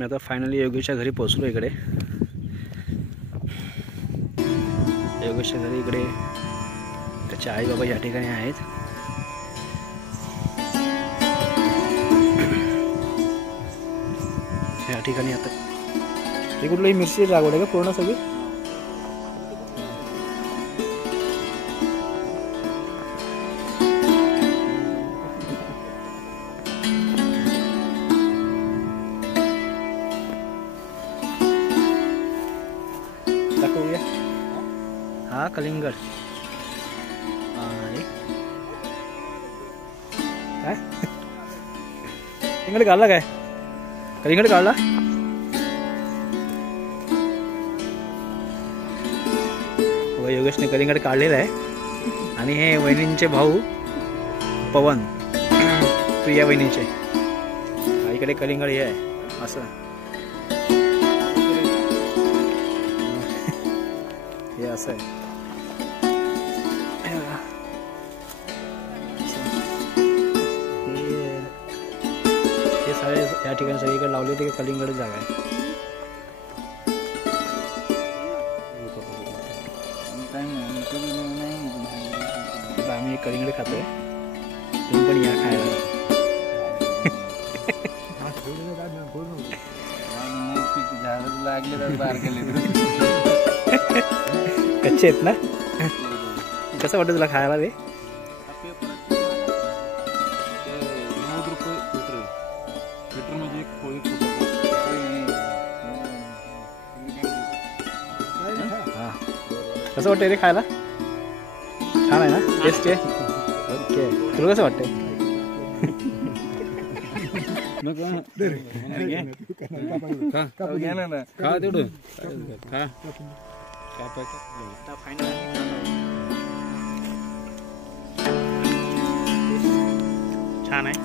मी आता फायनली योगेशच्या घरी पोहोचलो. इकडे योगेशच्या घरी इकडे त्याचे आई बाबा या ठिकाणी आहेत. या ठिकाणी आता ही कुठली मिरची लागवड आहे का पूर्ण सगळी? दाखवूया. हा कलिंगड. काय कलिंगड काढला? काय कलिंगड काढला? योगेशने कलिंगड काढलेला आहे. आणि हे वहिनींचे भाऊ पवन, प्रिया वहिनीचे. इकडे कलिंगड हे आहे असं. हे असं आहे. हे सगळे या ठिकाणी सगळीकडे लावले ते कलिंगड जागा आहे. आम्ही कलिंगड खातोय. तुम्ही पण या खायला. कच्चे आहेत ना? कसं वाटतं तुला खायला ते? कसं वाटतंय रे खायला? छान आहे ना? टेस्ट आहे. ओके, तुला कसं वाटतंय? छान आहे.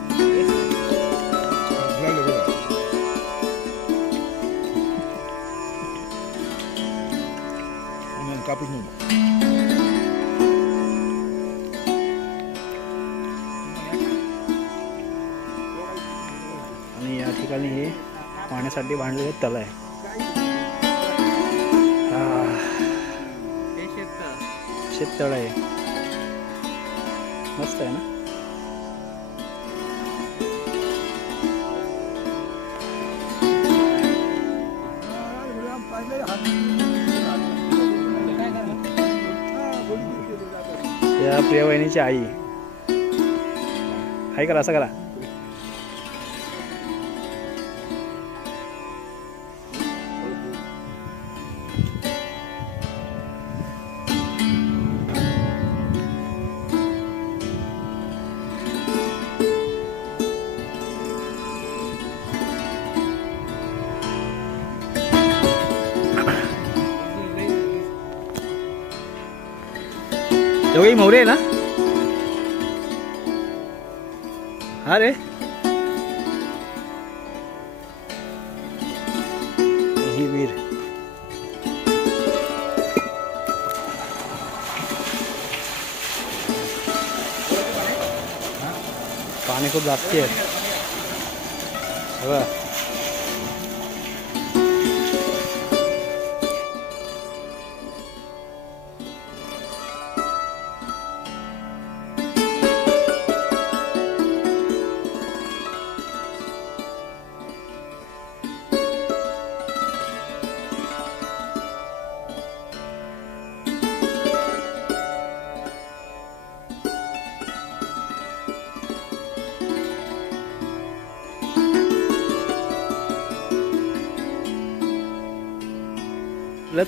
आणि या ठिकाणी हे पाण्यासाठी बांधलेले तळ आहे. शेततळ आहे. मस्त आहे ना? या प्रिया वहिनीची आई. हाय करा, असं करा. दोघेही मोहरे आहे ना? हा रे, ही वीर. पाणी खूप जास्त आहे.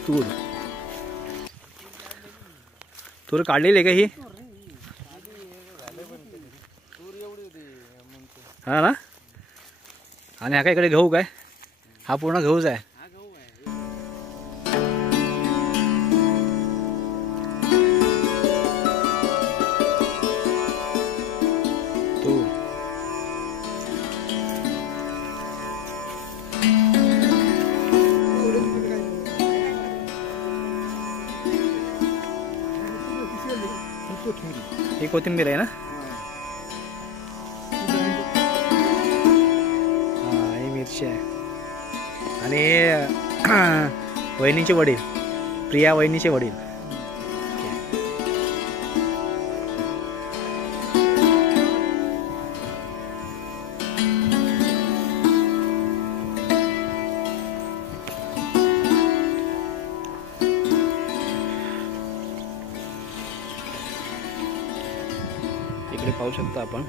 तूर तूर काढलेली का ही? हा ना. आणि हा काय इकडे गहू काय? हा पूर्ण गहूच आहे. तूर ही कोथिंबीर आहे ना? हा, ही मिरची आहे. आणि वहिनीचे वडील, प्रिया वहिनीचे वडील. इकडे पाहू शकता आपण,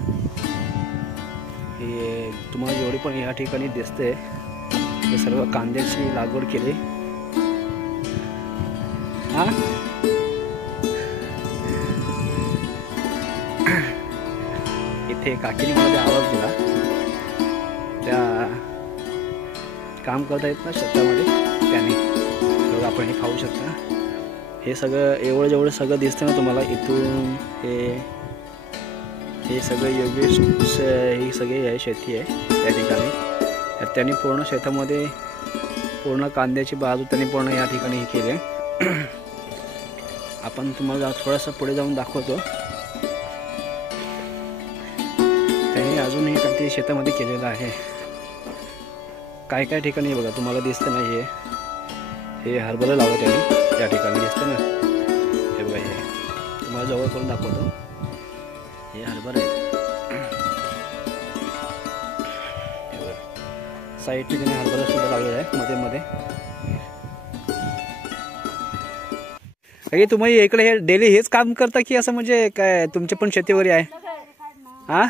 हे तुम्हाला जेवढी पण या ठिकाणी दिसते हे सर्व कांद्याची लागवड केली. हा इथे काकीने मला आवाज दिला, त्या काम करता येत ना शेतामध्ये, त्याने बघा आपण हे पाहू शकता. हे सगळं एवढं जेवढं सगळं दिसतं ना तुम्हाला इथून, हे सगळं योगेश, ही सगळी आहे शेती आहे त्या ठिकाणी. त्यांनी पूर्ण शेतामध्ये पूर्ण कांद्याची बाजू त्यांनी पूर्ण या ठिकाणी हे केली आहे. आपण तुम्हाला थोडंसं पुढे जाऊन दाखवतो. त्यांनी अजूनही काहीतरी शेतामध्ये केलेलं आहे. काय काय ठिकाणी बघा तुम्हाला दिसतं ना, हे हरभरा लावलं त्यांनी या ठिकाणी दिसतं ना. हे बघा, हे तुम्हाला जवळ करून दाखवतो. हे हरभरा आहेत. साईडने त्यांनी हरभरा सुद्धा लावलेला आहे मध्ये मध्ये. तुम्ही इकडे हे डेली हेच काम करता की असं म्हणजे काय तुमची पण शेती वगैरे आहे? हा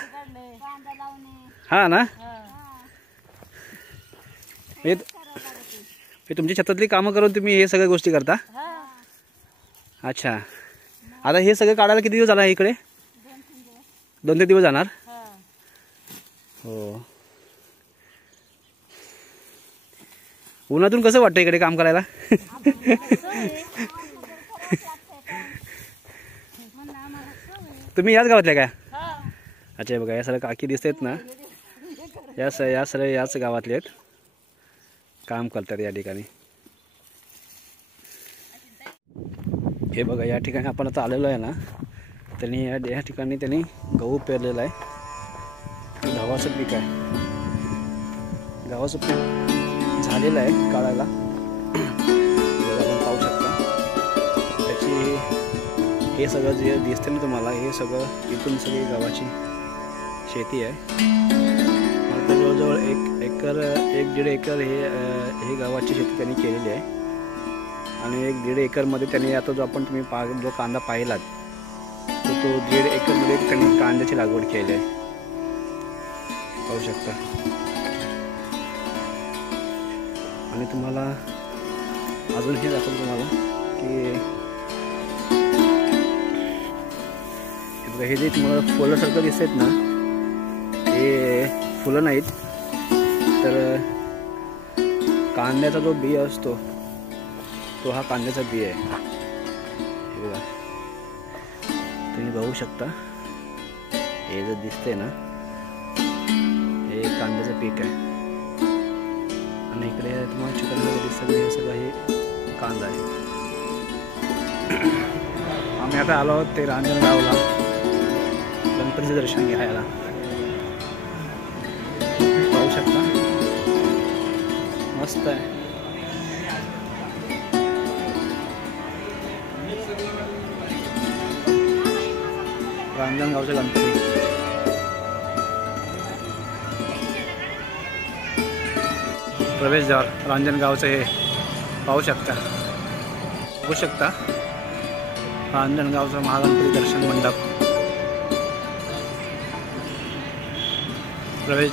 हा ना, हे तुमच्या शेतातली कामं करून तुम्ही हे सगळ्या गोष्टी करता? अच्छा. आता हे सगळं काढायला किती दिवस झाला इकडे? 2-3 दिवस जाणार. हो. उन्हातून कसं वाटतं इकडे काम करायला? तुम्ही याच गावातल्या काय? अच्छा, बघा या सगळ्या काकी दिसतात ना, याच गावातले आहेत, काम करतात या ठिकाणी. हे बघा या ठिकाणी आपण आता आलेलो आहे ना, त्यांनी या ठिकाणी त्यांनी गहू पेरलेला आहे. गव्हाचं पीक आहे, गव्हाचं पीक झालेलं आहे काढायला. आपण पाहू शकता त्याची, हे सगळं जे दिसते ना तुम्हाला, हे सगळं इथून सगळी गव्हाची शेती आहे. आता जवळजवळ 1-1.5 एकर हे गव्हाची शेती त्यांनी केलेली आहे. आणि 1-1.5 एकरमध्ये त्यांनी आता जो तुम्ही जो कांदा पाहिलात तर तो 1.5 एकरमध्ये त्यांनी कांद्याची लागवड केली आहे, पाहू शकता. आणि तुम्हाला अजून हे दाखवतो तुम्हाला की हे जे तुम्हाला फुलासारखं दिसत ना, हे फुलं नाहीत तर कांद्याचा जो बी असतो तो हा कांद्याचा बी आहे. हे बघा तुम्ही बघू शकता, हे जे दिसतंय ना हे कांद्याचं पीक आहे. आणि इकडे तुम्हाला चिकनमध्ये दिसतं हे सगळं हे कांदा आहे. आम्ही आता आलो आहोत ते रांजणगावला गणपतीचं दर्शन घ्यायला. पाहू शकता मस्त आहे. रांजणगावचे गणपती. प्रवेशद्वार रांजणगावचं हे पाहू शकता, बघू शकता रांजणगावचं महागणपती दर्शन मंडप प्रवेश.